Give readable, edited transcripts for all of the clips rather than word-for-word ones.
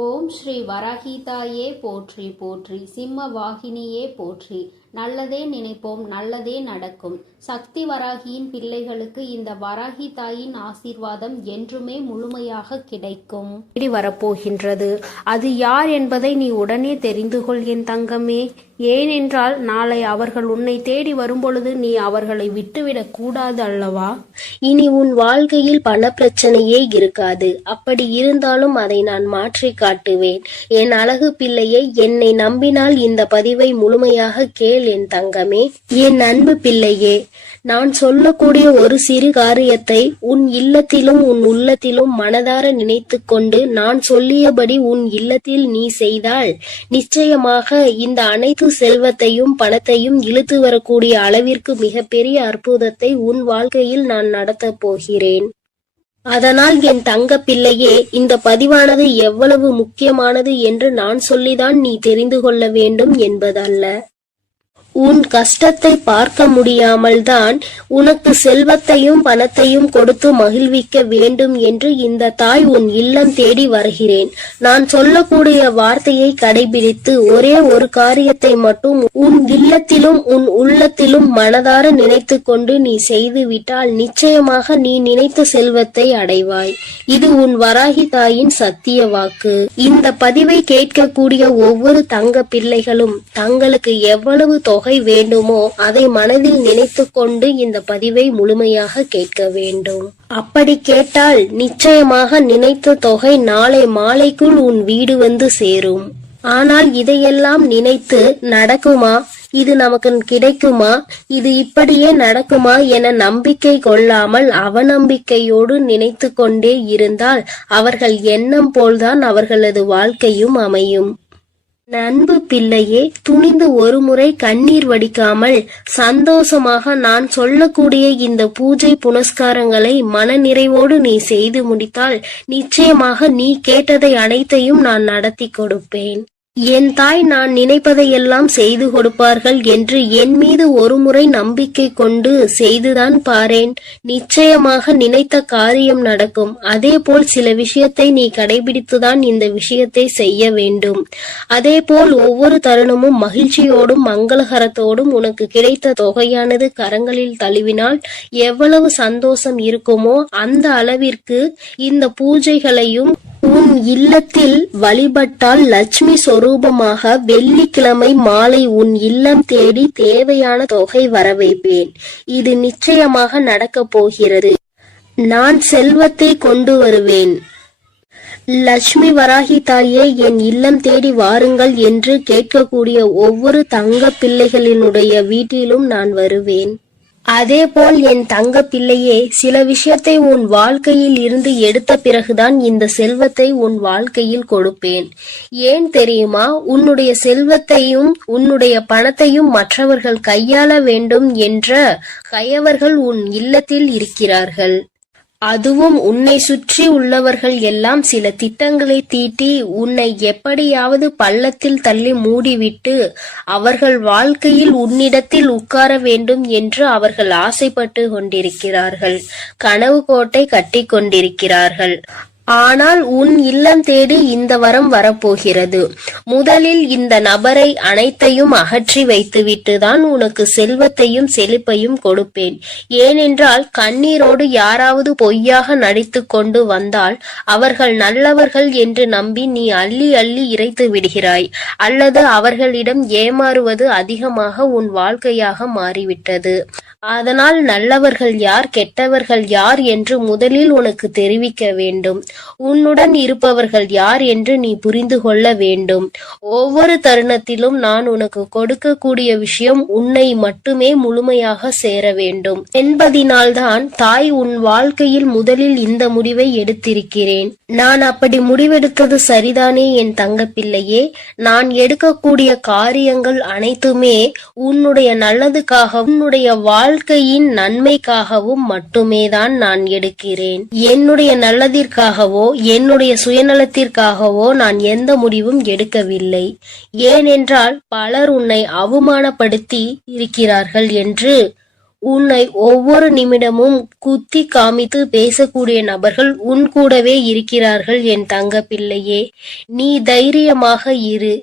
ஓம் ஸ்ரீ வராகிதாயே போற்றி போற்றி, சிம்ம வாகினியே போற்றி. நல்லதே நினைப்போம், நல்லதே நடக்கும். சக்தி வராகியின் பிள்ளைகளுக்கு இந்த வராகி தாயின் ஆசீர்வாதம் என்றுமே முழுமையாக கிடைக்கும். வரப்போகின்றது. அது யார் என்பதை நீ உடனே தெரிந்து கொள் என் தங்கமே. ஏனென்றால் நாளை அவர்கள் உன்னை தேடி வரும்பொழுது நீ அவர்களை விட்டுவிடக் கூடாது அல்லவா? இனி உன் வாழ்க்கையில் பண பிரச்சனையே இருக்காது. அப்படி இருந்தாலும் அதை நான் மாற்றி காட்டுவேன். என் அழகு பிள்ளையை, என்னை நம்பினால் இந்த பதிவை முழுமையாக கேள் என் தங்கமே. என் அன்பு பிள்ளையே, நான் சொல்லக்கூடிய ஒரு சிறு காரியத்தை உன் இல்லத்திலும் உன் உள்ளத்திலும் மனதார நினைத்து கொண்டு நான் சொல்லியபடி உன் இல்லத்தில் நீ செய்தால் நிச்சயமாக இந்த அனைத்து செல்வத்தையும் பணத்தையும் இழுத்து வரக்கூடிய அளவிற்கு மிகப்பெரிய அற்புதத்தை உன் வாழ்க்கையில் நான் நடத்தப் போகிறேன். அதனால் என் தங்க பிள்ளையே, இந்த பதிவானது எவ்வளவு முக்கியமானது என்று நான் சொல்லிதான் நீ தெரிந்து கொள்ள வேண்டும் என்பதல்ல. உன் கஷ்டத்தை பார்க்க முடியாமல் தான் உனக்கு செல்வத்தையும் பணத்தையும் கொடுத்து மகிழ்விக்க வேண்டும் என்று இந்த தாய் உன் இல்லம் தேடி வருகிறேன். நான் சொல்லக்கூடிய வார்த்தையை கடைபிடித்து ஒரே ஒரு காரியத்தை மட்டும் உன் இல்லத்திலும் உன் உள்ளத்திலும் மனதார நினைத்து கொண்டு நீ செய்து விட்டால் நிச்சயமாக நீ நினைத்த செல்வத்தை அடைவாய். இது உன் வராகி தாயின் சத்திய வாக்கு. இந்த பதிவை கேட்கக்கூடிய ஒவ்வொரு தங்க பிள்ளைகளும் தங்களுக்கு எவ்வளவு தொகை வேண்டுமோ அதை மனதில் நினைத்து கொண்டு இந்த பதிவை முழுமையாக கேட்க வேண்டும். அப்படி கேட்டால் நிச்சயமாக நினைத்த தொகை நாளை மாலைக்குள் உன் வீடு வந்து சேரும். ஆனால் இதையெல்லாம் நினைத்து நடக்குமா, இது நமக்கு கிடைக்குமா, இது இப்படியே நடக்குமா என நம்பிக்கை கொள்ளாமல் அவநம்பிக்கையோடு நினைத்து கொண்டே இருந்தால் அவர்கள் எண்ணம் போல்தான் அவர்களது வாழ்க்கையும் அமையும். அன்பு பிள்ளையே, துணிந்து ஒரு முறை கண்ணீர் வடிக்காமல் சந்தோஷமாக நான் சொல்லக்கூடிய இந்த பூஜை புனஸ்காரங்களை மன நிறைவோடு நீ செய்து முடித்தால் நிச்சயமாக நீ கேட்டதை அனைத்தையும் நான் நடத்தி கொடுப்பேன். என் தாய் நான் நினைப்பதையெல்லாம் செய்து கொடுப்பார்கள் என்று என் மீது ஒரு முறை நம்பிக்கை கொண்டு செய்துதான் பாரேன். நிச்சயமாக நினைத்த காரியம் நடக்கும். அதே போல் சில விஷயத்தை நீ கடைபிடித்துதான் இந்த விஷயத்தை செய்ய வேண்டும். அதே போல் ஒவ்வொரு தருணமும் மகிழ்ச்சியோடும் மங்களகரத்தோடும் உனக்கு கிடைத்த தொகையானது கரங்களில் தழுவினால் எவ்வளவு சந்தோஷம் இருக்குமோ அந்த அளவிற்கு இந்த பூஜைகளையும் உன் இல்லத்தில் வழிபட்டால் லட்சுமி சொரூபமாக வெள்ளிக்கிழமை மாலை உன் இல்லம் தேடி தேவையான தொகை வரவைப்பேன். இது நிச்சயமாக நடக்கப் போகிறது. நான் செல்வத்தை கொண்டு வருவேன். லட்சுமி வராகி தாயே, என் இல்லம் தேடி வாருங்கள் என்று கேட்கக்கூடிய ஒவ்வொரு தங்க பிள்ளைகளினுடைய வீட்டிலும் நான் வருவேன். அதே போல் என் தங்க பிள்ளையே, சில விஷயத்தை உன் வாழ்க்கையில் இருந்து எடுத்த பிறகுதான் இந்த செல்வத்தை உன் வாழ்க்கையில் கொடுப்பேன். ஏன் தெரியுமா? உன்னுடைய செல்வத்தையும் உன்னுடைய பணத்தையும் மற்றவர்கள் கையாள வேண்டும் என்ற கயவர்கள் உன் இல்லத்தில் இருக்கிறார்கள். அதுவும் உன்னை சுற்றி உள்ளவர்கள் எல்லாம் சில திட்டங்களை தீட்டி உன்னை எப்படியாவது பள்ளத்தில் தள்ளி மூடிவிட்டு அவர்கள் வாழ்க்கையில் உன்னிடத்தில் உட்கார வேண்டும் என்று அவர்கள் ஆசைப்பட்டு கொண்டிருக்கிறார்கள். கனவு கோட்டை கட்டி கொண்டிருக்கிறார்கள். ஆனால் உன் இல்லம் தேடி இந்த வரம் வரப்போகிறது. முதலில் இந்த நபரை அனைத்தையும் அகற்றி வைத்துவிட்டு தான் உனக்கு செல்வத்தையும் செழிப்பையும் கொடுப்பேன். ஏனென்றால் கண்ணீரோடு யாராவது பொய்யாக நடித்து கொண்டு வந்தால் அவர்கள் நல்லவர்கள் என்று நம்பி நீ அள்ளி அள்ளி இறைத்து விடுகிறாய். அல்லது அவர்களிடம் ஏமாறுவது அதிகமாக உன் வாழ்க்கையாக மாறிவிட்டது. அதனால் நல்லவர்கள் யார் கெட்டவர்கள் யார் என்று முதலில் உனக்கு தெரிவிக்க வேண்டும். உன்னுடன் இருப்பவர்கள் யார் என்று நீ புரிந்து கொள்ள வேண்டும். ஒவ்வொரு தருணத்திலும் நான் உனக்கு கொடுக்கக்கூடிய விஷயம் உன்னை மட்டுமே முழுமையாக சேர வேண்டும் என்பதினால்தான் தாய் உன் வாழ்க்கையில் முதலில் இந்த முடிவை எடுத்திருக்கிறேன். நான் அப்படி முடிவெடுத்தது சரிதானே என் தங்க பிள்ளையே? நான் எடுக்கக்கூடிய காரியங்கள் அனைத்துமே உன்னுடைய நல்லதுக்காக உன்னுடைய வாழ்க்கையின் நன்மைக்காகவும் மட்டுமே தான் நான் எடுக்கிறேன். என்னுடைய நல்லதிற்காகவோ என்னுடைய சுயநலத்திற்காகவோ நான் எந்த முடிவும் எடுக்கவில்லை. ஏனென்றால் பலர் உன்னை அவமானப்படுத்தி இருக்கிறார்கள் என்று உன்னை ஒவ்வொரு நிமிடமும் குத்தி காமித்து பேசக்கூடிய நபர்கள் உன் கூடவே இருக்கிறார்கள் என் தங்க பிள்ளையே. நீ தைரியமாக இரு,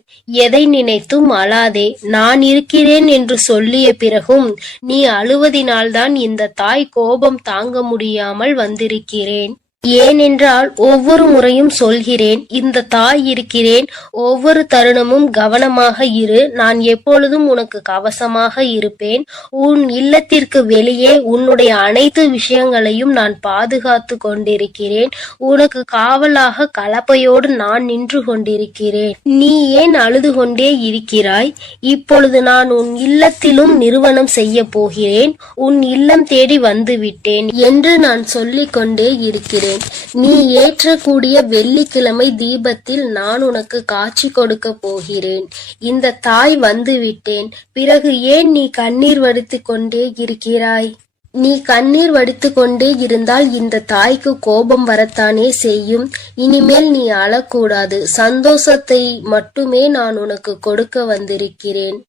எதை நினைத்தும் அழாதே. நான் இருக்கிறேன் என்று சொல்லிய பிறகும் நீ அழுவதினால்தான் இந்த தாய் கோபம் தாங்க முடியாமல் வந்திருக்கிறேன். ஏனென்றால் ஒவ்வொரு முறையும் சொல்கிறேன், இந்த தாய் இருக்கிறேன், ஒவ்வொரு தருணமும் கவனமாக இரு, நான் எப்பொழுதும் உனக்கு கவசமாக இருப்பேன். உன் இல்லத்திற்கு வெளியே உன்னுடைய அனைத்து விஷயங்களையும் நான் பாதுகாத்து கொண்டிருக்கிறேன். உனக்கு காவலாக கலப்பையோடு நான் நின்று கொண்டிருக்கிறேன். நீ ஏன் அழுது கொண்டே இருக்கிறாய்? இப்பொழுது நான் உன் இல்லத்திலும் நிறுவனம் செய்ய போகிறேன். உன் இல்லம் தேடி வந்து விட்டேன் என்று நான் சொல்லிக் கொண்டே இருக்கிறேன். நீ ஏற்றக்கூடிய வெள்ளிக்கிழமை தீபத்தில் நான் உனக்கு காட்சி கொடுக்க போகிறேன். இந்த தாய் வந்து விட்டேன். பிறகு ஏன் நீ கண்ணீர் வடித்துக் கொண்டே இருக்கிறாய்? நீ கண்ணீர் வடித்துக் கொண்டே இருந்தால் இந்த தாய்க்கு கோபம் வரத்தானே செய்யும். இனிமேல் நீ அழக்கூடாது. சந்தோஷத்தை மட்டுமே நான் உனக்கு கொடுக்க வந்திருக்கிறேன்.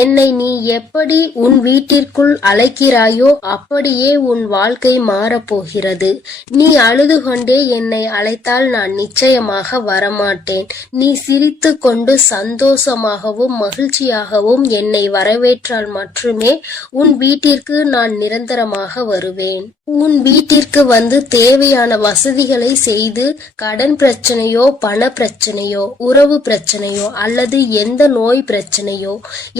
என்னை நீ எப்படி உன் வீட்டிற்குள் அழைக்கிறாயோ அப்படியே உன் வாழ்க்கை மாறப்போகிறது. நீ அழுது கொண்டே என்னை அழைத்தால் நான் நிச்சயமாக வரமாட்டேன். நீ சிரித்து கொண்டு சந்தோஷமாகவும் மகிழ்ச்சியாகவும் என்னை வரவேற்றால் மட்டுமே உன் வீட்டிற்கு நான் நிரந்தரமாக வருவேன். உன் வீட்டிற்கு வந்து தேவையான வசதிகளை செய்து கடன் பிரச்சனையோ பண பிரச்சனையோ உறவு பிரச்சனையோ அல்லது எந்த நோய் பிரச்சனையோ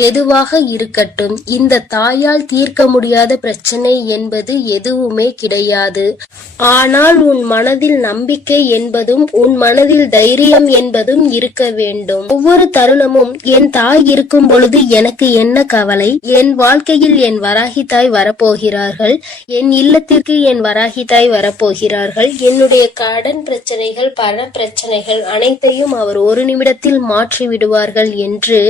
எதுவாக இருக்கட்டும், இந்த தாயால் தீர்க்க முடியாத பிரச்சனை என்பது எதுவுமே கிடையாது. ஆனால் உன் மனதில் நம்பிக்கை என்பதும் உன் மனதில் தைரியம் என்பதும் இருக்க வேண்டும். ஒவ்வொரு தருணமும் என் தாய் இருக்கும் பொழுது எனக்கு என்ன கவலை? என் வாழ்க்கையில் என் வராகி தாய் வரப்போகிறார்கள். என் இல்லத்திற்கு என் வராகி தாய் வரப்போகிறார்கள். என்னுடைய கடன் பிரச்சனைகள் பண பிரச்சனைகள் அனைத்தையும் அவர் ஒரு நிமிடத்தில் மாற்றி விடுவார்கள் என்று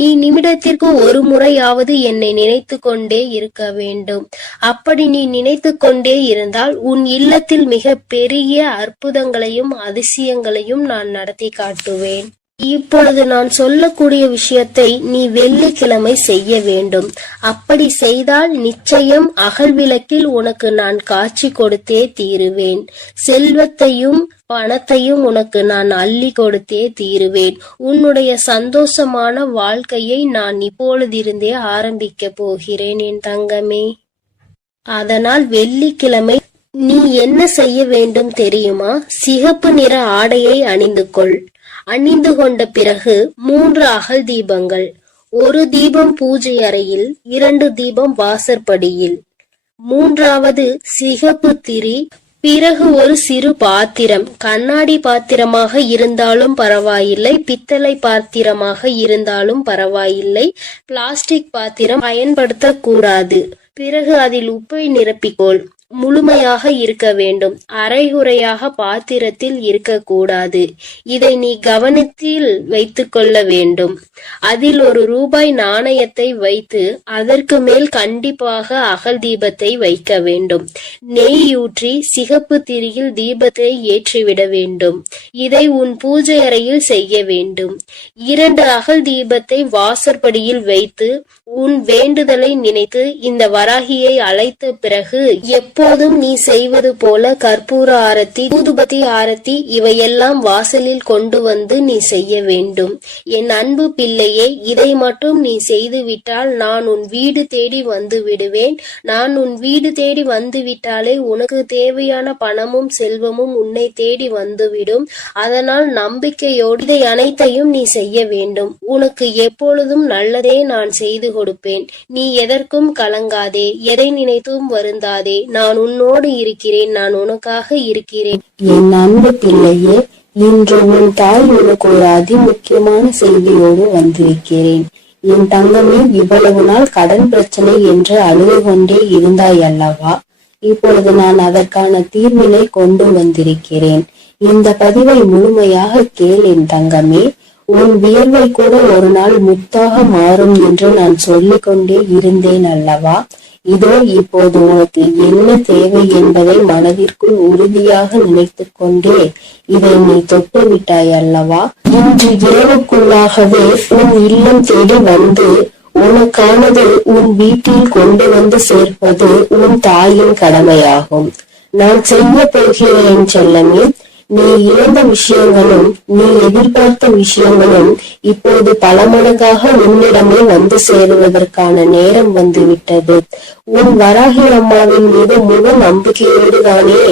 நீ நிமிடத்திற்கு ஒரு முறையாவது என்னை நினைத்து கொண்டே இருக்க வேண்டும். அப்படி நீ நினைத்து கொண்டே இருந்தால் உன் இல்லத்தில் மிக பெரிய அற்புதங்களையும் அதிசயங்களையும் நான் நடத்தி காட்டுவேன். இப்பொழுது நான் சொல்லக்கூடிய விஷயத்தை நீ வெள்ளிக்கிழமை செய்ய வேண்டும். அப்படி செய்தால் நிச்சயம் அகல் விளக்கில் உனக்கு நான் காட்சி கொடுத்தே தீருவேன். செல்வத்தையும் பணத்தையும் உனக்கு நான் அள்ளி கொடுத்தே தீருவேன். உன்னுடைய சந்தோஷமான வாழ்க்கையை நான் இப்பொழுதிருந்தே ஆரம்பிக்க போகிறேன் என் தங்கமே. அதனால் வெள்ளிக்கிழமை நீ என்ன செய்ய வேண்டும் தெரியுமா? சிகப்பு நிற ஆடையை அணிந்து கொள். அணிந்து கொண்ட பிறகு 3 அகல் தீபங்கள், 1 தீபம் பூஜை அறையில், 2 தீபம் வாசற்படியில், 3வது சிகப்பு திரி. பிறகு ஒரு சிறு பாத்திரம், கண்ணாடி பாத்திரமாக இருந்தாலும் பரவாயில்லை, பித்தளை பாத்திரமாக இருந்தாலும் பரவாயில்லை, பிளாஸ்டிக் பாத்திரம் பயன்படுத்தக்கூடாது. பிறகு அதில் உப்பை நிரப்பிக்கொள். முழுமையாக இருக்க வேண்டும். அரைகுறையாக பாத்திரத்தில் இருக்கக்கூடாது. இதை நீ கவனத்தில் வைத்துக் கொள்ள வேண்டும். அதில் ₹1 நாணயத்தை வைத்து அதற்கு மேல் கண்டிப்பாக அகல் தீபத்தை வைக்க வேண்டும். நெய்யூற்றி சிகப்பு திரியில் தீபத்தை ஏற்றிவிட வேண்டும். இதை உன் பூஜை அறையில் செய்ய வேண்டும். 2 அகல் தீபத்தை வாசற்படியில் வைத்து உன் வேண்டுதலை நினைத்து இந்த வராகியை அழைத்த பிறகு எப்போதும் நீ செய்வது போல கற்பூர ஆரத்தி, ஊதுபத்தி ஆரத்தி இவையெல்லாம் வாசலில் கொண்டு வந்து நீ செய்ய வேண்டும். என் அன்பு பிள்ளையே, இதை மட்டும் நீ செய்து விட்டால் நான் உன் வீடு தேடி வந்து விடுவேன். நான் உன் வீடு தேடி வந்து விட்டாலே உனக்கு தேவையான பணமும் செல்வமும் உன்னை தேடி வந்துவிடும். அதனால் நம்பிக்கையோடு இதை அனைத்தையும் நீ செய்ய வேண்டும். உனக்கு எப்பொழுதும் நல்லதே நான் செய்து கொடுப்பேன். நீ எதற்கும் கலங்காதே, எதை நினைத்தும் வருந்தாதே. நான் உன்னோடு இருக்கிறேன், நான் உனக்காக இருக்கிறேன். என் அன்பு பிள்ளையே, இன்று உன் தாய் உனக்கு ஒரு அதிமுக்கியமான செய்தியோடு வந்திருக்கிறேன். என் தங்கமே, இவ்வளவு நாள் கடன் பிரச்சனை என்று அழுது கொண்டே இருந்தாய் அல்லவா? இப்பொழுது நான் அதற்கான தீர்வினை கொண்டு வந்திருக்கிறேன். இந்த பதிவை முழுமையாக கேள் என் தங்கமே. உன் வியர்வை கூட ஒரு நாள் முத்தாக மாறும் என்று நான் சொல்லிக் கொண்டே இருந்தேன் அல்லவா? இதோ இப்போது உனக்கு என்ன தேவை என்பதை மனதிற்குள் உறுதியாக நினைத்து கொண்டே இதை நீ தொட்டு விட்டாய் அல்லவா? இன்று இரவுக்குள்ளாகவே உன் இல்லம் தேடி வந்து உனக்கானது உன் வீட்டில் கொண்டு வந்து சேர்ப்பது உன் தாயின் கடமையாகும். நான் செய்ய போகிறேன் செல்லமே. நீ இழந்த விஷயங்களும் நீ எதிர்பார்த்த விஷயங்களும் இப்போது பல மடங்காக உன்னிடமே வந்து சேருவதற்கான நேரம் வந்துவிட்டது. உன் வராகி அம்மாவின் மீது முழு நம்பிக்கையோடு தானே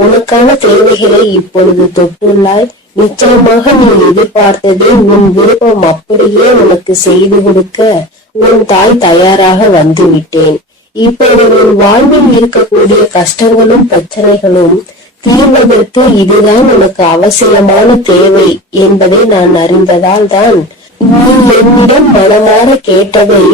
உனக்கான தேவைகளை இப்பொழுது தொட்டுள்ளாய். நிச்சயமாக நீ எதிர்பார்த்ததை உன் விருப்பம் அப்படியே உனக்கு செய்து கொடுக்க உன் தாய் தயாராக வந்து விட்டேன். இப்போது உன் வாழ்வில் இருக்கக்கூடிய கஷ்டங்களும் பிரச்சனைகளும் தீர்வதற்கு இதுதான் உனக்கு அவசியமான தேவை என்பதை நான் அறிந்ததால் தான் நீ என்னிடம் மனமாற கேட்டதை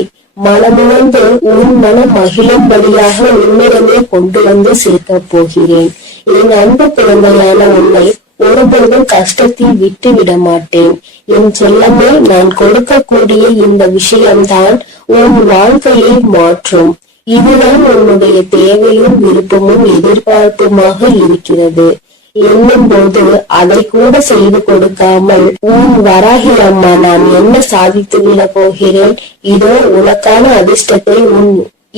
மனமுணர்ந்து உன் மனம் மகிழும்படியாக உன்னிடமே கொண்டு வந்து சேர்க்கப் போகிறேன். என் அன்பு குழந்தையான உன்னை ஒருபோதும் கஷ்டத்தில் விட்டு விட மாட்டேன். என் செல்லமே, நான் கொடுக்கக்கூடிய இந்த விஷயம்தான் உன் வாழ்க்கையை மாற்றும். இதுதான் உன்னுடைய தேவையும் விருப்பமும் எதிர்பார்ப்புமாக இருக்கிறது என்னும் போது அதை கூட செய்து கொடுக்காமல் உன் வராகி அம்மா நான் என்ன சாதித்து விட போகிறேன், இதோ உனக்கான அதிர்ஷ்டத்தை உன்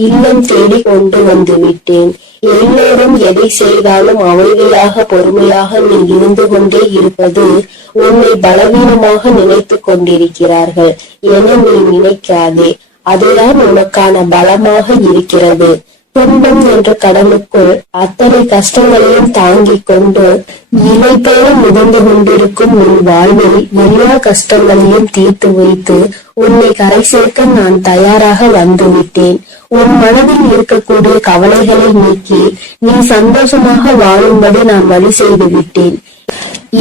இல்லம் தேடி கொண்டு வந்து விட்டேன். எல்லோரும் எதை செய்தாலும் அமைதியாக பொறுமையாக நீ இருந்து கொண்டே இருப்பது உன்னை பலவீனமாக நினைத்து கொண்டிருக்கிறார்கள் என நீ நினைக்காதே. அதுதான் உனக்கான பலமாக இருக்கிறது. துன்பம் என்ற கடலுக்குள் அத்தனை கஷ்டங்களையும் தாங்கிக் கொண்டு இலை போல மிதந்து கொண்டிருக்கும் உன் வாழ்வில் எல்லா கஷ்டங்களையும் தீர்த்து வைத்து உன்னை கரை சேர்க்க நான் தயாராக வந்துவிட்டேன். உன் மனதில் இருக்கக்கூடிய கவலைகளை நீக்கி நீ சந்தோஷமாக வாழும்படி நான் வழி செய்து விட்டேன்.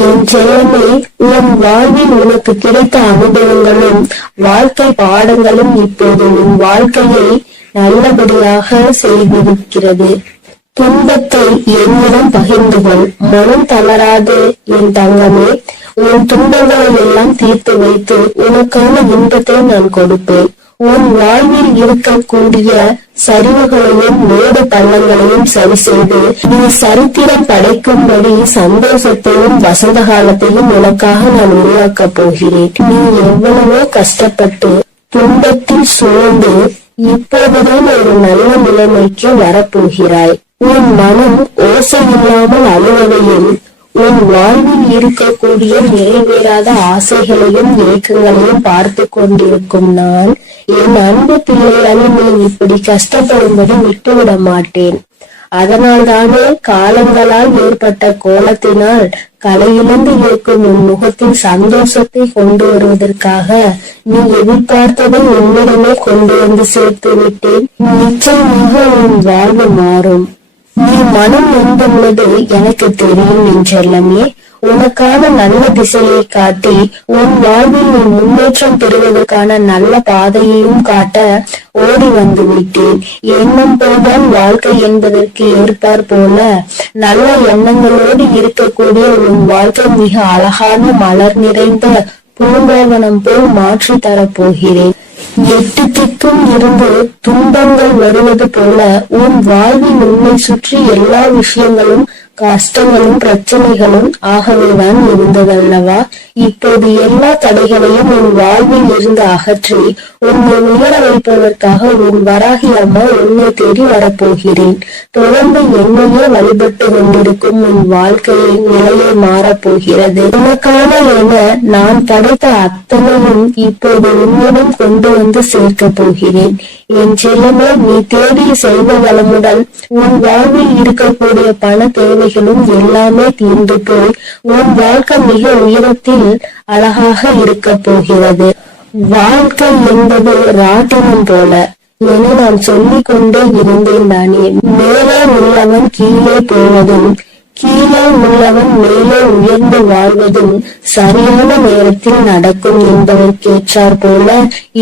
என் செல்லமே, உன் வாழ்வில் உனக்கு கிடைத்த அனுபவங்களும் வாழ்க்கை பாடங்களும் இப்போது உன் வாழ்க்கையை நல்லபடியாக செய்திருக்கிறது. துன்பத்தை என்னிடம் பகிர்ந்து கொள், மனம் தளராது என் தங்கமே. உன் துன்பங்களை எல்லாம் தீர்த்து வைத்து உனக்கான இன்பத்தை நான் கொடுப்பேன். உன் வாழ்வில் இருக்கக்கூடிய சரிவுகளையும் மேடு பள்ளங்களையும் சரி செய்து நீ சரித்திரம் படைக்கும்படி சந்தோஷத்தையும் வசந்த காலத்தையும் உனக்காக நான் உருவாக்கப் போகிறேன். நீ எவ்வளவோ கஷ்டப்பட்டு துன்பத்தில் சூழ்ந்து இப்போதுதான் ஒரு நல்ல நிலைமைக்கு வரப்போகிறாய். உன் மனம் ஓசை இல்லாமல் அழுவதையும் உன் வாழ்வில் இருக்கக்கூடிய நிறைவேறாத ஆசைகளையும் ஏக்கங்களையும் பார்த்து கொண்டிருக்கும் நான் என் அன்பு பிள்ளைகளை நீ இப்படி கஷ்டப்படும்படி விட்டுவிட மாட்டேன். அதனால் தானே காலங்களால் ஏற்பட்ட கோலத்தினால் கலையிழந்து இருக்கும் உன் முகத்தில் சந்தோஷத்தை கொண்டு வருவதற்காக நீ எதிர்பார்த்ததை உன்னிடமே கொண்டு வந்து சேர்த்து விட்டேன். நிச்சயமாக உன் வாழ்வு மாறும். நீ மனம் நொந்துள்ளது எனக்கு தெரியும் என்றெல்லாமே. உனக்கான நல்ல திசையை காட்டி உன் வாழ்வில் நீ முன்னேற்றம் பெறுவதற்கான நல்ல பாதையையும் காட்ட ஓடி வந்து விட்டேன். எண்ணம் போல்தான் வாழ்க்கை என்பதற்கு ஏற்பார் போல நல்ல எண்ணங்களோடு இருக்கக்கூடிய உன் வாழ்க்கை மிக அழகான மலர் நிறைந்த பூங்காவனம் போல் மாற்றி தரப்போகிறேன். எட்டு திக்கும் இருந்து துன்பங்கள் வருவது போல உன் வாழ்வில் உன்னை சுற்றி எல்லா விஷயங்களும் கஷ்டங்களும் பிரச்சனைகளும் ஆகவேதான் இருந்ததல்லவா? இப்போது எல்லா தடைகளையும் உன் வாழ்வில் இருந்து அகற்றி உன்னை உயர வைப்பதற்காக உன் வராகி அம்மா உன்னை தேடி வரப்போகிறேன். தொடர்ந்து என்னையே வழிபட்டு கொண்டிருக்கும் உன் வாழ்க்கையை நிலையை மாறப்போகிறது. உனக்கான என நான் படைத்த அத்தனையும் இப்போது உன்னிடம் கொண்டு வந்து சேர்க்க போகிறேன். என் செல்லமே, நீ தேடிய செல்வ வளமுடன் உன் வாழ்வில் இருக்கக்கூடிய பண தேவைகளும் எல்லாமே தீர்ந்து போய் உன் வாழ்க்கை மிக உயரத்தில் அழகாக இருக்க போகிறது. வாழ்க்கை என்பது ராட்டினம் போல என நான் சொல்லிக் கொண்டே இருந்தேன் தானே. மேலே உள்ளவன் கீழே போவதும் கீழே உள்ளவன் மேலே உயர்ந்து வாழ்வதும் சரியான நேரத்தில் நடக்கும் என்பதற்கேற்றார் போல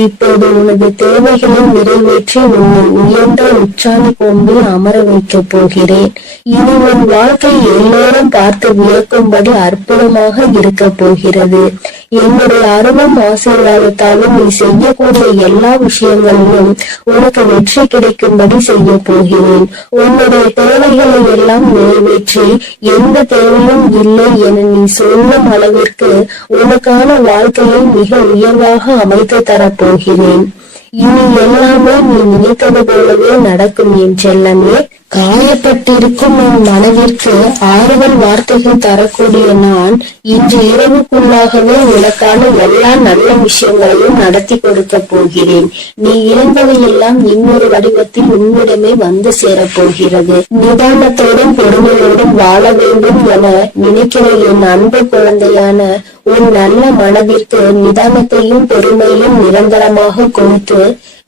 இப்போது உனது தேவைகளை நிறைவேற்றி உன்னை உயர்ந்த உச்சாணி கொம்பில் அமர வைக்கப் போகிறேன். இனி உன் வாழ்க்கை எல்லோரும் பார்த்து வியக்கும்படி அற்புதமாக இருக்க போகிறது. என்னுடைய அருளும் ஆசீர்வாதத்தாலும் நீ செய்யக்கூடிய எல்லா விஷயங்களிலும் உனக்கு வெற்றி கிடைக்கும்படி செய்ய போகிறேன். உன்னுடைய தேவைகளை எல்லாம் நிறைவேற்றி எந்த தேவையும் இல்லை என நீ சொல்லும் அளவிற்கு உனக்கான வாழ்க்கையை மிக உயர்வாக அமைத்து தரப்போகிறேன். இனி எல்லாமே நீ நினைத்தது போலவே நடக்கும் என் செல்லமே. காயப்பட்டிருக்கும் என் மனதிற்கு ஆறுதல் வார்த்தைகள் தரக்கூடிய நான் இன்று இரவுக்குள்ளாகவே உனக்கான எல்லா நல்ல விஷயங்களையும் நடத்தி கொடுக்க போகிறேன். நீ இழந்தவையெல்லாம் இன்னொரு வடிவத்தில் உன்னிடமே வந்து சேரப்போகிறது. நிதானத்தோடும் பொறுமையோடும் வாழ வேண்டும் என நினைக்கிற என் அன்பு குழந்தையான உன் நல்ல மனதிற்கு நிதானத்தையும் பொறுமையும் நிரந்தரமாக கொடுத்து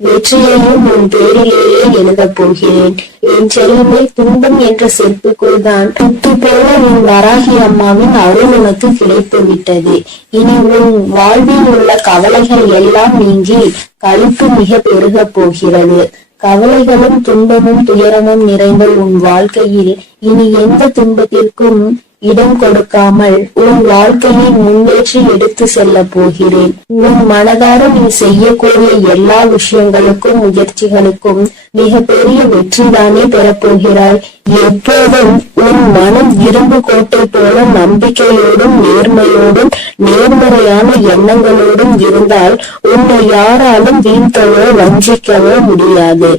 வெற்றியையும் உன் பேரிலேயே எழுதப் போகிறேன். என் செல்லமே, துன்பம் என்ற செருப்புக்குள் தான் துட்டு போல உன் வராகி அம்மாவின் அருள் உனக்கு கிடைத்து விட்டது. இனி உன் வாழ்வில் உள்ள கவலைகள் எல்லாம் நீங்கி களிப்பு மிக பெருக போகிறது. கவலைகளும் துன்பமும் துயரமும் நிறைந்த உன் வாழ்க்கையில் இனி எந்த துன்பத்திற்கும் இடம் கொடுக்காமல் உன் வாழ்க்கையை முன்னேற்றி எடுத்து செல்ல போகிறேன். உன் மனதார நீ செய்யக்கூடிய எல்லா விஷயங்களுக்கும் முயற்சிகளுக்கும் மிக பெரிய வெற்றிதானே பெறப்போகிறாய். எப்போதும் உன் மனம் இரும்பு கோட்டை போல நம்பிக்கையோடும் நேர்மையோடும் நேர்மறையான எண்ணங்களோடும் இருந்தால் உன்னை யாராலும் வீழ்த்தவோ வஞ்சிக்கவோ முடியாது.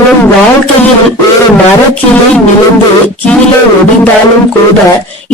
உன் வாழ்க்கையில் ஒரு மரக்கிளை விழுந்து கீழே ஒடிந்தாலும் கூட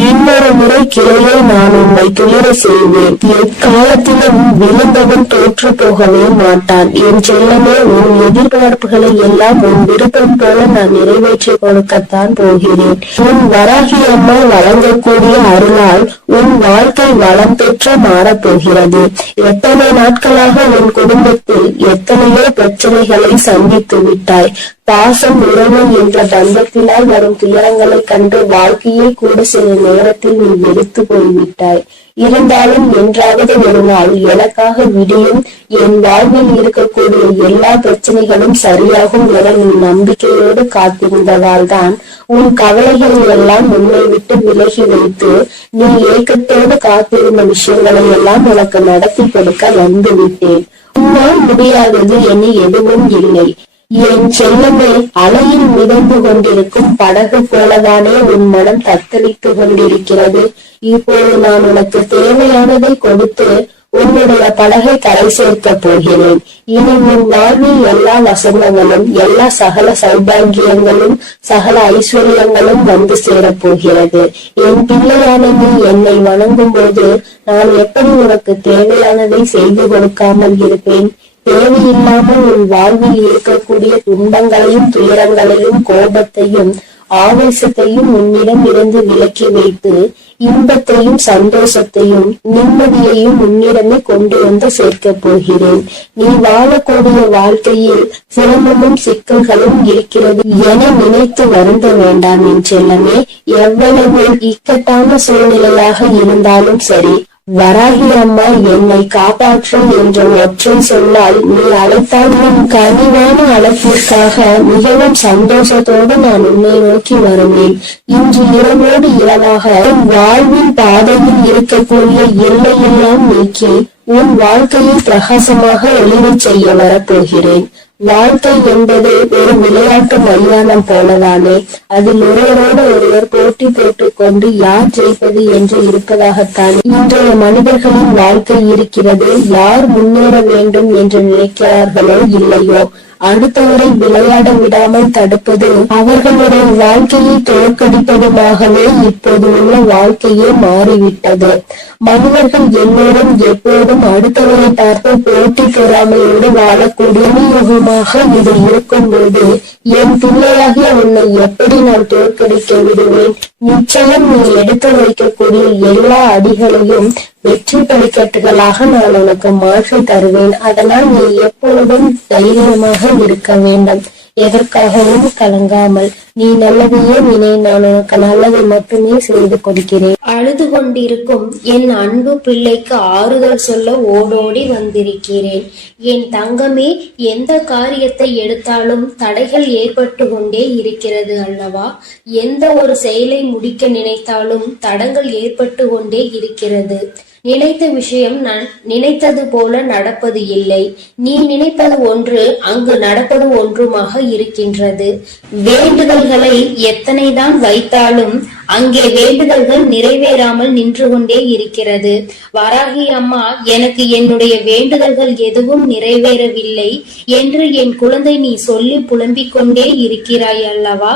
இன்னொரு முறை கிளையை நான் உன்னை துயர செய்வேன். எக்காலத்திலும் விழுந்தவன் தோற்று போகவே மாட்டான். என் செல்லமே, உன் எதிர்பார்ப்புகளை எல்லாம் உன் விருப்பம் போல நான் நிறைவேற்றி கொடுக்கத்தான் போகிறேன். உன் வராகி அம்மா வழங்கக்கூடிய அருளால் உன் வாழ்க்கை வளம் பெற்று மாறப்போகிறது. எத்தனை நாட்களாக உன் குடும்பத்தில் எத்தனையோ பிரச்சனைகளை சந்தித்து விட்டாய். பாசம் உறவு என்ற பந்தத்தினால் வரும் துயரங்களை கண்டு வாழ்க்கையை கூட சில நேரத்தில் நீ வெறுத்து போய்விட்டாய். இருந்தாலும் என்றாவது ஒரு நாள் எனக்காக விடியும், என் வாழ்வில் இருக்கக்கூடிய எல்லா பிரச்சனைகளும் சரியாகும் என நீ நம்பிக்கையோடு காத்திருந்ததால் தான் உன் கவலைகள் எல்லாம் உன்னை விட்டு விலகி வைத்து நீ ஏக்கத்தோடு காத்திருந்த விஷயங்களை எல்லாம் உனக்கு நடத்தி கொடுக்க வந்துவிட்டேன். உன்னால் முடியாதது என எதுவும் இல்லை. என் செல்லமே, அலையில் மிதந்து கொண்டிருக்கும் படகு போலதானே உன் மனம் தத்தளித்து கொண்டிருக்கிறது. இப்போது நான் உனக்கு தேவையானதை கொடுத்து உன்னுடைய படகை கரை சேர்க்க போகிறேன். இனி உன் வாழ்வில் எல்லா வசந்தங்களும் எல்லா சகல சௌபாகியங்களும் சகல ஐஸ்வர்யங்களும் வந்து சேரப் போகிறது. என் பிள்ளையான நீ என்னை வணங்கும் போது நான் எப்படி உனக்கு தேவையானதை செய்து கொடுக்காமல் இருப்பேன்? தேவையில்லாமல் உன் வாழ்வில் இருக்கக்கூடிய துன்பங்களையும் துயரங்களையும் கோபத்தையும் ஆவேசத்தையும் உன்னிடம் இருந்து விலக்கி வைத்து இன்பத்தையும் சந்தோஷத்தையும் நிம்மதியையும் உன்னிடமே கொண்டு வந்து சேர்க்க போகிறேன். நீ வாழக்கூடிய வாழ்க்கையில் சிரமமும் சிக்கல்களும் இருக்கிறது என நினைத்து வருந்த வேண்டாம் என் செல்லமே. எவ்வளவு இக்கட்டான சூழ்நிலையாக இருந்தாலும் சரி, வராகி அம்மா என்னை காப்பாற்றும் என்ற ஒற்றை சொன்னால் நீ அழைத்தால் உன் கனிவான அழைப்பிற்காக மிகவும் சந்தோஷத்தோடு நான் உன்னை நோக்கி வருவேன். இன்று இரவோடு இரவாக உன் வாழ்வின் பாதையில் இருக்கக்கூடிய எல்லையெல்லாம் நீக்கி உன் வாழ்க்கையை பிரகாசமாக ஒளிரச் செய்ய வரப்போகிறேன். வாழ்க்கை என்பது ஒரு விளையாட்டு மைதானம் போலதானே. அதில் ஒருவரோடு ஒருவர் போட்டி போட்டுக் கொண்டு யார் ஜெயிப்பது என்று இருப்பதாகத்தான் இன்றைய மனிதர்களின் வாழ்க்கை இருக்கிறது. யார் முன்னேற வேண்டும் என்று நினைக்கிறார்களோ இல்லையோ, அடுத்தவரை விளையாட விடாமல் தடுப்பது அவர்களுடைய வாழ்க்கையை தோற்கடிப்பதுமாகவே இப்போது உள்ள வாழ்க்கையே மாறிவிட்டது. மனிதர்கள் எல்லோரும் எப்போதும் அடுத்தவரை பார்த்து போட்டி பொறாமையோடு வாழக்கூடிய யுகமாக இது இருக்கும் போது என் பிள்ளையாகிய உன்னை எப்படி நான் தோற்கடிக்க விடுவேன்? நிச்சயம் நீ எடுத்து வைக்கக்கூடிய எல்லா அடிகளையும் வெற்றி படிக்கட்டுகளாக நான் உனக்கு மாற்றி தருவேன். அதனால் நீ எப்பொழுதும் தைரியமாக இருக்க வேண்டும். எதற்காகவும் கலங்காமல் நீ நல்லதையே நினை. நான் உனக்கு நல்லதை மட்டுமே செய்து கொடுக்கிறேன். அழுது கொண்டிருக்கும் என் அன்பு பிள்ளைக்கு ஆறுதல் சொல்ல ஓடோடி வந்திருக்கிறேன். என் தங்கமே, எந்த காரியத்தை எடுத்தாலும் தடைகள் ஏற்பட்டு கொண்டே இருக்கிறது அல்லவா? எந்த ஒரு செயலை முடிக்க நினைத்தாலும் தடங்கள் ஏற்பட்டு கொண்டே இருக்கிறது. நினைத்த விஷயம் நினைத்தது போல நடப்பது இல்லை. நீ நினைப்பது ஒன்று, அங்கு நடப்பது ஒன்றுமாக இருக்கின்றது. வேண்டுதல்களை எத்தனைதான் வைத்தாலும் அங்கே வேண்டுதல்கள் நிறைவேறாமல் நின்று கொண்டே இருக்கிறது. வராகி அம்மா, எனக்கு என்னுடைய வேண்டுதல்கள் எதுவும் நிறைவேறவில்லை என்று என் குழந்தை நீ சொல்லி புலம்பிக் கொண்டே இருக்கிறாய் அல்லவா?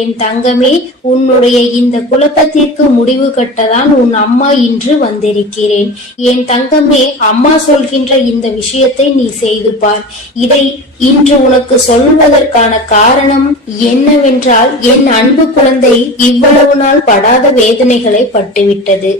என் தங்கமே, உன்னுடைய இந்த குழப்பத்திற்கு முடிவு கட்டதான் உன் அம்மா இன்று வந்திருக்கிறேன். என் தங்கமே, அம்மா சொல்கின்ற இந்த விஷயத்தை நீ செய்து பார். இதை இன்று உனக்கு சொல்வதற்கான காரணம் என்னவென்றால், என் அன்பு குழந்தை இவ்வளவு நாள் படாத வேதனைகளை பட்டுவிட்டது.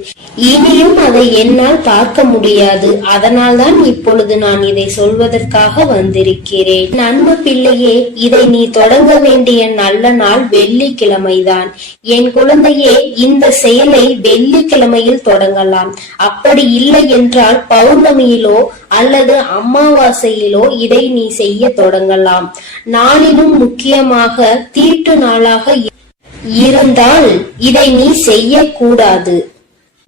இனியும் அதை என்னால் பார்க்க முடியாது. அதனால்தான் இப்பொழுது நான் இதை சொல்வதற்காக வந்திருக்கிறேன். அன்பு பிள்ளையே, இதை நீ தொடங்க வேண்டிய நல்ல நாள் வெள்ளிக்கிழமைதான். என் குழந்தையே, இந்த செயலை வெள்ளிக்கிழமையில் தொடங்கலாம். அப்படி இல்லை என்றால் பௌர்ணமியிலோ அல்லது அமாவாசையிலோ இதை நீ செய்ய தொடங்கலாம். நாளிலும் முக்கியமாக தீட்டு நாளாக இருந்தால் இதை நீ செய்யக்கூடாது.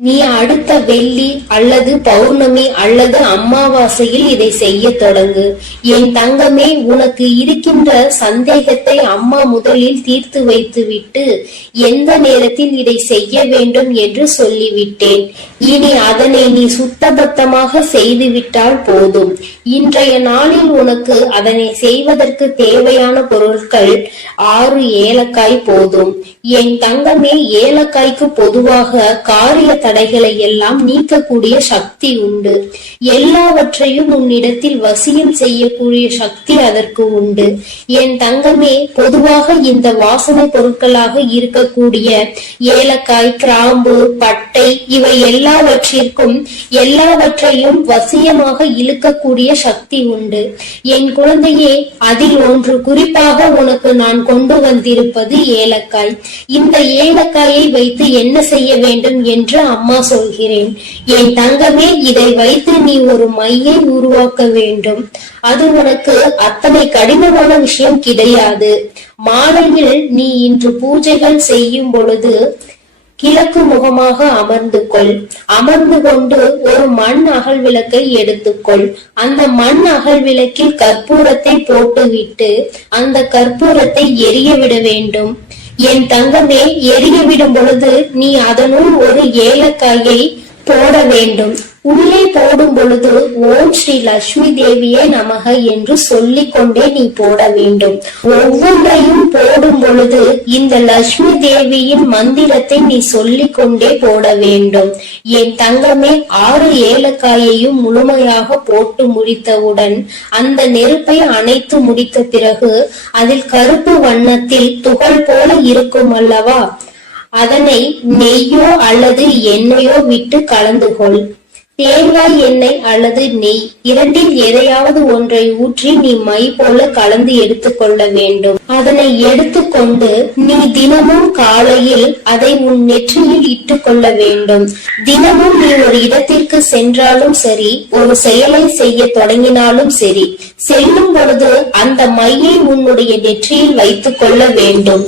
நீ அடுத்த வெள்ளி அல்லது பௌர்ணமி அல்லது அமாவாசையில் இதை செய்ய தொடங்கு. என் தங்கமே, உனக்கு இருக்கின்ற சந்தேகத்தை அம்மா முதலில் தீர்த்து வைத்துவிட்டு எந்த நேரத்தில் இதை செய்ய வேண்டும் என்று சொல்லிவிட்டேன். இனி அதனை நீ சுத்தபத்தமாக செய்துவிட்டால் போதும். இன்றைய நாளில் உனக்கு அதனை செய்வதற்கு தேவையான பொருட்கள் 6 ஏலக்காய் போதும். என் தங்கமே, ஏலக்காய்க்கு பொதுவாக காரிய தடைகளை எல்லாம் நீக்கக்கூடிய சக்தி உண்டு. எல்லாவற்றையும் உன்னிடத்தில் வசியம் செய்யக்கூடிய சக்தி அதற்கு உண்டு. என் தங்கமே, பொதுவாக இந்த வாசனை பொருட்களாக இருக்கக்கூடிய ஏலக்காய், கிராம்பு, பட்டை இவை எல்லாவற்றையும் வசியமாக இழுக்கக்கூடிய சக்தி உண்டு. என் குழந்தையே, அதில் ஒன்று குறிப்பாக உனக்கு நான் கொண்டு வந்திருப்பது ஏலக்காய். இந்த ஏலக்காயை வைத்து என்ன செய்ய வேண்டும் என்று அம்மா சொல்கிறேன். என் தங்கமே, இதை வைத்து நீ ஒரு மையை உருவாக்க வேண்டும். அது உனக்கு அத்தனை கடினமான விஷயம் கிடையாது. மாலையில் நீ இன்று பூஜைகள் செய்யும் பொழுது கிழக்கு முகமாக அமர்ந்து கொண்டு ஒரு மண் அகல் விளக்கை எடுத்துக்கொள். அந்த மண் அகல் விளக்கில் கற்பூரத்தை போட்டுவிட்டு அந்த கற்பூரத்தை எரிய விட வேண்டும். என் தங்கமே, எரிய விடும் பொழுது நீ அதனுள் ஒரு ஏலக்காயை போட வேண்டும். உள்ளே போடும் பொழுது ஓம் ஸ்ரீ லட்சுமி தேவியே நமக என்று சொல்லிக் கொண்டே நீ போட வேண்டும். ஒவ்வொன்றையும் போடும் பொழுது இந்த லட்சுமி தேவியின் மந்திரத்தை நீ சொல்லிக் கொண்டே போட வேண்டும். என் தங்கமே, 6 ஏலக்காயையும் முழுமையாக போட்டு முடித்தவுடன் அந்த நெருப்பை அணைத்து முடித்த பிறகு அதில் கருப்பு வண்ணத்தில் துகள் போல இருக்கும் அல்லவா, அதனை நெய்யோ அல்லது எண்ணெயோ விட்டு கலந்து கொள். தேங்காய் எண்ணெய் அல்லது நெய் இரண்டில் எதையாவது ஒன்றை ஊற்றி நீ மை போல கலந்து எடுத்துக்கொள்ள வேண்டும். அதனை எடுத்துக்கொண்டு நீ தினமும் காலையில் அதை உன் நெற்றியில் இட்டுக் கொள்ள வேண்டும். தினமும் நீ ஒரு இடத்திற்கு சென்றாலும் சரி, ஒரு செயலை செய்ய தொடங்கினாலும் சரி, செல்லும் பொழுது அந்த மையை உன்னுடைய நெற்றியில் வைத்துக் கொள்ள வேண்டும்.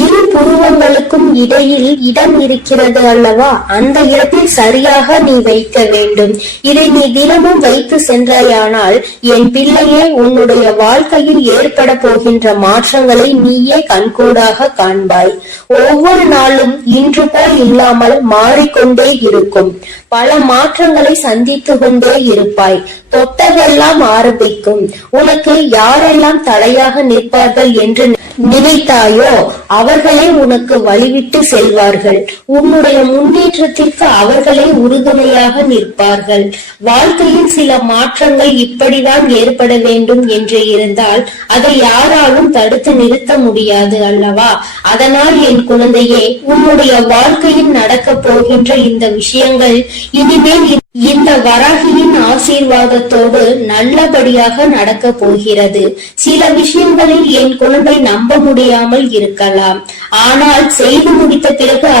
இரு புருவங்களுக்கும் இடையில் இடம் இருக்கிறது அல்லவா, அந்த இடத்தில் சரியாக நீ வைக்க வேண்டும். இதை நீ தினமும் வைத்து சென்றாயானால் என் பிள்ளையே, உன்னுடைய வாழ்க்கையில் ஏற்பட போகின்ற மாற்றங்களை நீயே கண்கூடாக காண்பாய். ஒவ்வொரு நாளும் இன்று போல் இல்லாமல் மாறிக்கொண்டே இருக்கும். பல மாற்றங்களை சந்தித்து கொண்டே இருப்பாய். தொட்டதெல்லாம் ஆரம்பிக்கும். உனக்கு யாரெல்லாம் தடையாக நிற்பார்கள் என்று நினைத்தாயோ அவர்களே உனக்கு வழிவிட்டு செல்வார்கள். உன்னுடைய முன்னேற்றத்திற்கு அவர்களே உறுதுணையாக நிற்பார்கள். வாழ்க்கையில் சில மாற்றங்கள் இப்படிதான் ஏற்பட வேண்டும் என்று இருந்தால் அதை யாராலும் தடுத்து நிறுத்த முடியாது அல்லவா? அதனால் என் குழந்தையே, உன்னுடைய வாழ்க்கையில் நடக்க போகின்ற இந்த விஷயங்கள் இனிமேல் இந்த வராகியின் ஆசீர்வாதத்தோடு நல்லபடியாக நடக்க போகிறது. சில விஷயங்களில் என் குழந்தை நம்ப முடியாமல் இருக்கலாம். ஆனால் செய்து முடித்த பிறகு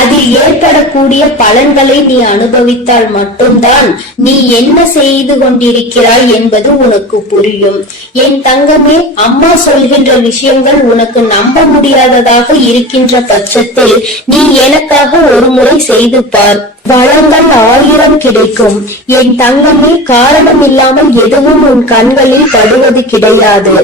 அதில் ஏற்படக்கூடிய பலன்களை நீ அனுபவித்தால் மட்டும்தான் நீ என்ன செய்து கொண்டிருக்கிறாய் என்பது உனக்கு புரியும். என் தங்கமே, அம்மா சொல்கின்ற விஷயங்கள் உனக்கு நம்ப முடியாததாக இருக்கின்ற பட்சத்தில் நீ எனக்காக ஒரு முறை செய்து பார். வளங்கள் 1000 பலன் கிடைக்கும். என் தங்கமே, காரணம் இல்லாமல் எதுவும் உன் கண்களில் படுவது கிடையாது.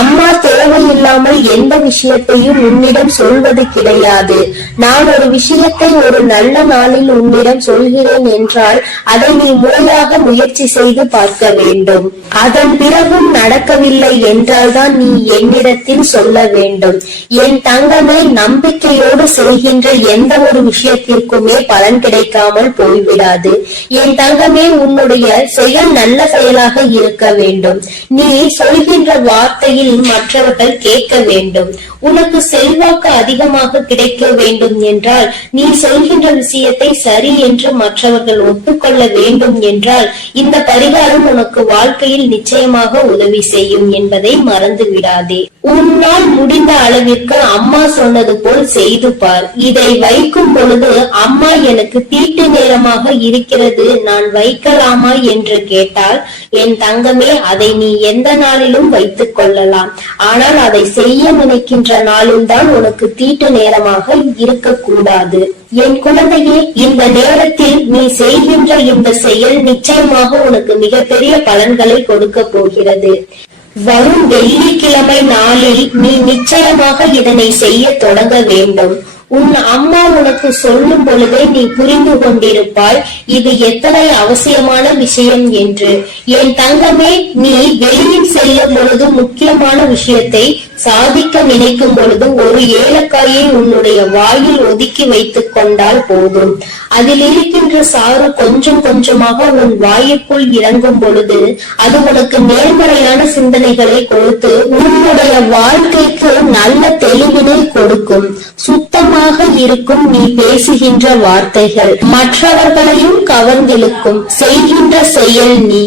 அம்மா தேவையில்லாமல் எந்த விஷயத்தையும் உன்னிடம் சொல்வது கிடையாது. நான் ஒரு விஷயத்தை ஒரு நல்ல நாளில் உன்னிடம் சொல்கிறேன் என்றால் அதை நீ முறையாக முயற்சி செய்து பார்க்க வேண்டும். அதன் பிறகும் நடக்கவில்லை என்றால்தான் நீ என்னிடத்தில் சொல்ல வேண்டும். என் தங்கமே, நம்பிக்கையோடு செய்கின்ற எந்த ஒரு விஷயத்திற்குமே பலன் கிடைக்காமல் போய்விடாது. என் தங்கமே, உன்னுடைய செயல் நல்ல செயலாக இருக்க வேண்டும். நீ சொல்கின்ற வார்த்தையில் மற்றவர்கள் கேட்க வேண்டும். உனக்கு செல்வாக்கு அதிகமாக கிடைக்க வேண்டும் என்றால், நீ சொல்கின்ற விஷயத்தை சரி என்று மற்றவர்கள் ஒப்புக்கொள்ள வேண்டும் என்றால், இந்த பரிகாரம் உனக்கு வாழ்க்கையில் நிச்சயமாக உதவி செய்யும் என்பதை மறந்து விடாதே. உன்னால் முடிந்த அளவிற்கு அம்மா சொன்னது போல் செய்து பார். இதை வைக்கும் பொழுது அம்மா எனக்கு தீட்டு நேரமாக இருக்கிறது, நான் வைக்கலாமா என்று கேட்டால், என் தங்கமே, அதை நீ எந்த நாளிலும் வைத்துக் கொள்ளலாம். ஆனால் அதை செய்ய நினைக்கின்ற நாளில் தான் உனக்கு தீட்டு நேரமாக இருக்கக்கூடாது. என் குழந்தையே, இந்த நேரத்தில் நீ செய்கின்ற இந்த செயல் நிச்சயமாக உனக்கு மிகப்பெரிய பலன்களை கொடுக்க போகிறது. வரும் வெள்ளிக்கிழமை நாளில் நீ நிச்சயமாக இதனை செய்ய தொடங்க வேண்டும். உன் அம்மா உனக்கு சொல்லும் பொழுதே நீ புரிந்து கொண்டிருப்பாய் இது எத்தனை அவசியமான விஷயம் என்று. என் தங்கமே, நீ வெளியில் செல்லும் பொழுது முக்கியமான விஷயத்தை சாதிக்க நினைக்கும் பொழுது ஒரு ஏலக்காயை உன்னுடைய வாயில் ஒதுக்கி வைத்துக் கொண்டால் போதும். அதில் இருக்கின்ற சாறு கொஞ்சம் கொஞ்சமாக உன் வாயுக்குள் இறங்கும் பொழுது அது உனக்கு நேர்மறையான சிந்தனைகளை கொடுத்து உன்னுடைய வாழ்க்கைக்கு நல்ல தெளிவினை கொடுக்கும். சுத்தமாக இருக்கும் நீ பேசுகின்ற வார்த்தைகள் மற்றவர்களையும் கவர்ந்திழுக்கும். செய்கின்ற செயல் நீ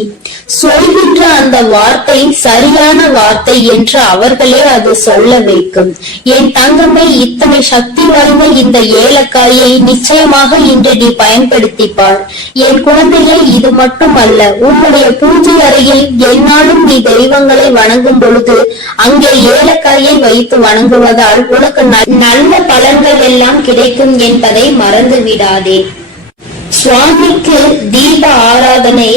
சொல்கின்ற அந்த வார்த்தை சரியான வார்த்தை என்று அவர்களே அது சொல்ல வைக்கும். என் தங்கமே, இத்தனை சக்தி வாய்ந்த இந்த ஏலக்காயை நிச்சயமாக இன்று நீ பயன்படுத்திப்பார். என் குழந்தையை, இது மட்டுமல்ல, உன்னுடைய பூஜை அறையில் எந்நாளும் நீ தெய்வங்களை வணங்கும் பொழுது அங்கே ஏலக்காயை வைத்து வணங்குவதால் உனக்கு நல்ல பலன்கள் எல்லாம் கிடைக்கும் என்பதை மறந்து விடாதே. சுவாமிக்கு தீப ஆராதனை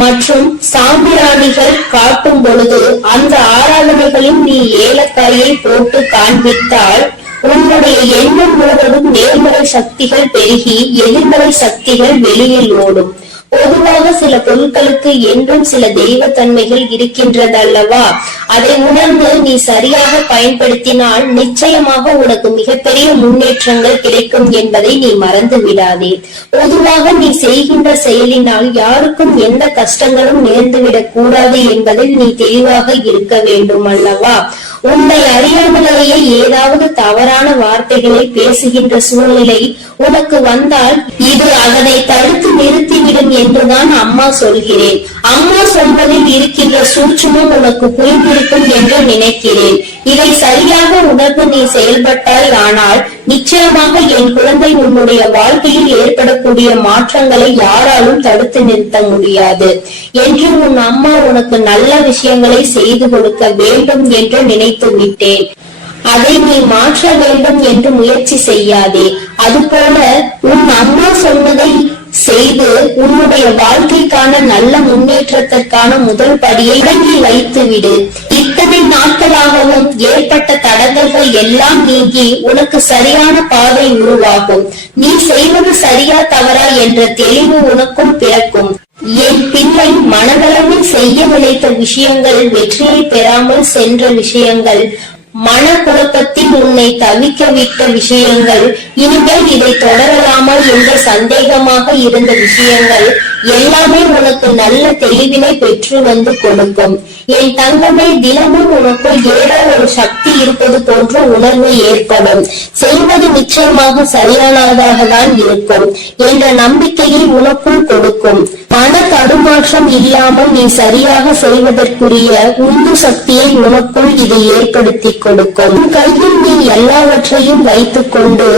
மற்றும் சாம்பிராணிகள் காட்டும் பொழுது அந்த ஆராதனைகளில் நீ ஏலக்காயை போட்டு காண்பித்தால் உன்னுடைய எண்ணம் முழுவதும் நேர்மறை சக்திகள் பெருகி எதிர்மறை சக்திகள் வெளியில் ஓடும். பொதுவாக சில பொருட்களுக்கு என்றும் சில தெய்வ தன்மைகள் இருக்கின்றதல்லவா? அதை உணர்ந்து நீ சரியாக பயன்படுத்தினால் நிச்சயமாக உனக்கு மிகப்பெரிய முன்னேற்றங்கள் கிடைக்கும் என்பதை நீ மறந்து விடாதே. பொதுவாக நீ செய்கின்ற செயலினால் யாருக்கும் எந்த கஷ்டங்களும் நேர்ந்துவிடக் கூடாது என்பதில் நீ தெளிவாக இருக்க வேண்டும் அல்லவா? உன்னை அறியாமலேயே ஏதாவது தவறான வார்த்தைகளை பேசுகின்ற சூழ்நிலை உனக்கு வந்தால் இது அதனை தடுத்து நிறுத்திவிடும் என்றுதான் அம்மா சொல்கிறேன். அம்மா சொல்வதில் இருக்கின்ற சூட்சுமம் உனக்கு புரிந்திருக்கும் என்று நினைக்கிறேன். இதை சரியாக உணர்ந்து நீ செயல்பட்டாய் ஆனால் நிச்சயமாக என் குழந்தை, உன்னுடைய வாழ்க்கையில் ஏற்படக்கூடிய மாற்றங்களை யாராலும் தடுத்து நிறுத்த முடியாது என்று உன் அம்மா உனக்கு நல்ல விஷயங்களை செய்து கொடுக்க வேண்டும் என்று நினைத்து விட்டேன். அதை நீ மாற்ற வேண்டும் என்று முயற்சி செய்யாதே. அதுபோல உன் அம்மா சொன்னதை செய்து உன்னுடைய வாழ்க்கைக்கான நல்ல முன்னேற்றத்திற்கான முதல் படியை இறங்கி வைத்துவிடு. இத்தனை நாட்களாகவும் ஏற்பட்ட தடங்கல்கள் எல்லாம் நீங்கி உனக்கு சரியான பாதை உருவாகும். நீ செய்வது சரியா தவறா என்ற தெளிவு உனக்கும் பிறக்கும். என் பிள்ளை, மனதளவில் செய்ய நினைத்த விஷயங்கள் வெற்றியை பெறாமல் சென்ற விஷயங்கள், மனக்குழப்பத்தில் உன்னை தவிக்க விட்ட விஷயங்கள், இனிமேல் இதை தொடரலாமா என்ற சந்தேகமாக இருந்த விஷயங்கள் எல்லாமே உனக்கு நல்ல தெளிவினை பெற்று வந்து கொடுக்கும். என் தங்கமே, தினமும் உனக்குள் ஏதோ ஒரு சக்தி இருப்பது போன்ற உணர்வு ஏற்படும். செய்வது நிச்சயமாக சரியானதாக தான் இருக்கும் என்ற நம்பிக்கையை உனக்குள் கொடுக்கும். மன தடுமாற்றம் தடுமாற்றம் இல்லாமல் நீ சரியாக செய்வதற்குரிய உந்து சக்தியை உனக்குள் இது ஏற்படுத்தி கொடுக்கும். உன் கையில் நீ எல்லாவற்றையும் வைத்துக் கொண்டு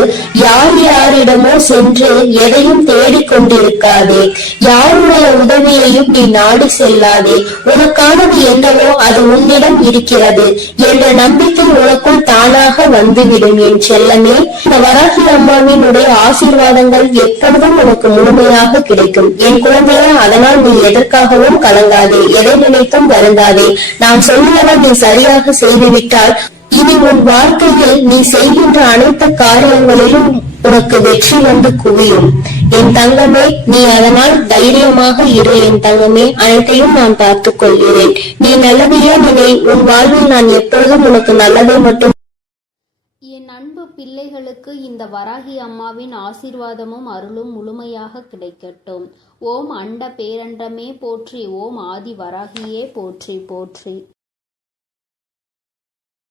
யார் யாரிடமோ சென்று எதையும் தேடிக்கொண்டிருக்காதே. யாருடைய உதவியையும் நீ நாடி செல்லாதே. உனக்கானது என்னவோ அது உன்னிடம் இருக்கிறது என்ற நம்பிக்கை உனக்குள் தானாக வந்துவிடும். என் செல்லமே, இந்த வராகி அம்மாவினுடைய ஆசீர்வாதங்கள் எப்பொழுதும் உனக்கு முழுமையாக கிடைக்கும். என் குழந்தையா, அதனால் நீ எதற்காகவும் கலங்காதே, எதை நினைத்தும் வருந்தாதே. நான் சொல்லுவதை நீ சரியாக செய்துவிட்டால் இனி உன் வாழ்க்கையில் நீ செய்கின்ற அனைத்து காரியங்களிலும் உனக்கு வெற்றி வந்து குவியும். என் தங்கமே, நீ அதனால் தைரியமாக இரு. என் தங்கமே, அனைத்தையும் நான் பார்த்துக் கொள்கிறேன். நீ நல்லதையே நினை. உன் வாழ்வில் நான் எப்பொழுதும் உனக்கு நல்லதை மட்டும். என் அன்பு பிள்ளைகளுக்கு இந்த வராகி அம்மாவின் ஆசீர்வாதமும் அருளும் முழுமையாக கிடைக்கட்டும். ஓம் அண்ட பேரண்டமே போற்றி. ஓம் ஆதி வராகியே போற்றி போற்றி.